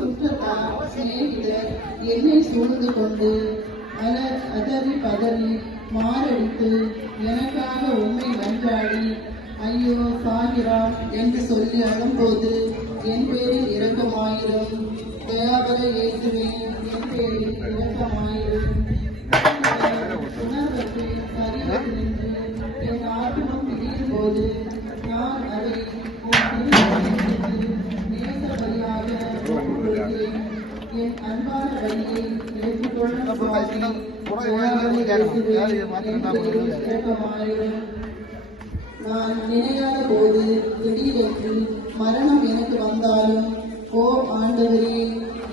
சுற்றத்தார் சிநேகிதர் என்னை சூழ்ந்து கொண்டு அதறி பதறி மாரடித்து எனக்காக உண்மை மன்றாடி ஐயோ சாகிறாம் என்று சொல்லி அழும்போது என் பேரில் இரக்கமாயிரும். தயாபர இயேசுவே, என் பேரில் இரக்கமாயிரும். உணர்வுக்கு சரீரத்திலிருந்து என் ஆத்மம் பிரியும் போது நான் அதை நேசபலியாக ஒப்புக்கொள்கிறேன். என் அன்பான வழியை ஏற்றுக்கொள்ளும் இரக்கமாயிரும். நான் நினையாத போது திடீரென்று மரணம் எனக்கு வந்தாலும், ஓ ஆண்டவரே,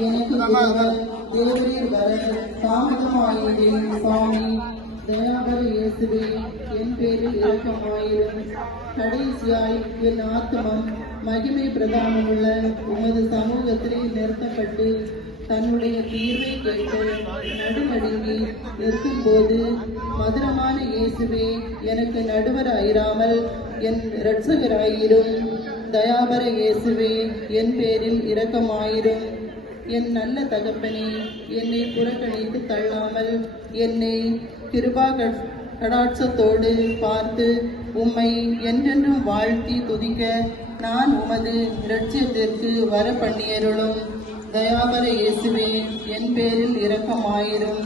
எனக்கு தேவரீர் வர தாமதமாயிட்டேன் சுவாமி. தயாபர இயேசுவே, என் பேரில் இரக்கமாயிரும். கடைசியாய் என் ஆத்மம் மகிமை பிரதானமுள்ள உமது சமூகத்திலே நிறுத்தப்பட்டு தன்னுடைய தீர்வை கேட்டு நடுநடுங்கி நிற்கும் போது, மதுரமான இயேசுவே, எனக்கு நடுவராயிராமல் என் இரட்சகராயிரும். தயாபர இயேசுவே, என் பேரில் இரக்கமாயிரும். என் நல்ல தகப்பனே, என்னை புறக்கணித்து தள்ளாமல் என்னை கிருபா கடாட்சத்தோடு பார்த்து உம்மை என்றென்றும் வாழ்த்தி துதிக்க நான் உமது இரட்சியத்திற்கு வர பண்ணியருளும். தயாபர இயேசுவே, என் பேரில் இரக்கமாயிரும்.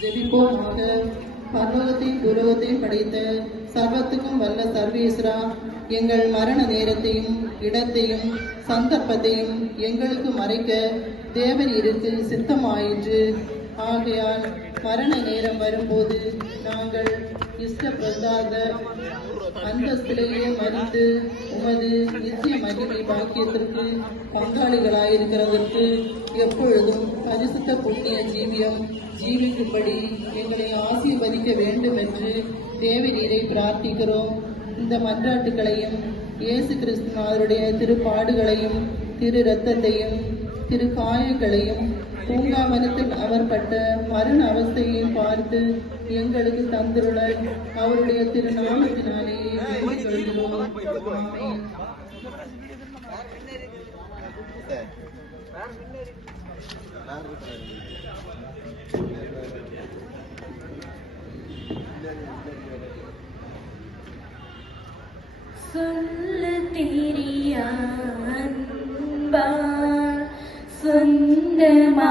ஜெபிப்போமாக. பரலோகத்தை பூலோகத்தை படைத்த சர்வத்துக்கும் வல்ல சர்வேஸ்வரா, எங்கள் மரண நேரத்தையும் இடத்தையும் சந்தர்ப்பத்தையும் எங்களுக்கு மறைக்க தேவரீருக்கு சித்தமாயிற்று. ஆகையால் மரண நேரம் வரும்போது நாங்கள் இஷ்டப்பிரசாத அந்தஸ்திலேயே மறித்து உமது நித்திய மகிமை பாக்கியத்திற்கு பங்காளிகளாயிருக்கிறதற்கு எப்பொழுதும் பரிசுத்த புண்ணிய ஜீவியம் ஜீவிக்கும்படி எங்களை ஆசீர்வதிக்க வேண்டும் என்று தேவரீரை பிரார்த்திக்கிறோம். இந்த மன்றாட்டுகளையும் இயேசு கிறிஸ்துவனுடைய திருப்பாடுகளையும் திரு இரத்தத்தையும் திரு காயங்களையும் பூங்காவனத்தில் அவர் பட்ட மரண அவஸ்தையையும் பார்த்து எங்களுக்கு தந்துள்ள அவருடைய திருநாமத்தினாலேயே சொல்கிறோம். சொல்ல தெரியா அன்பா சொந்தமா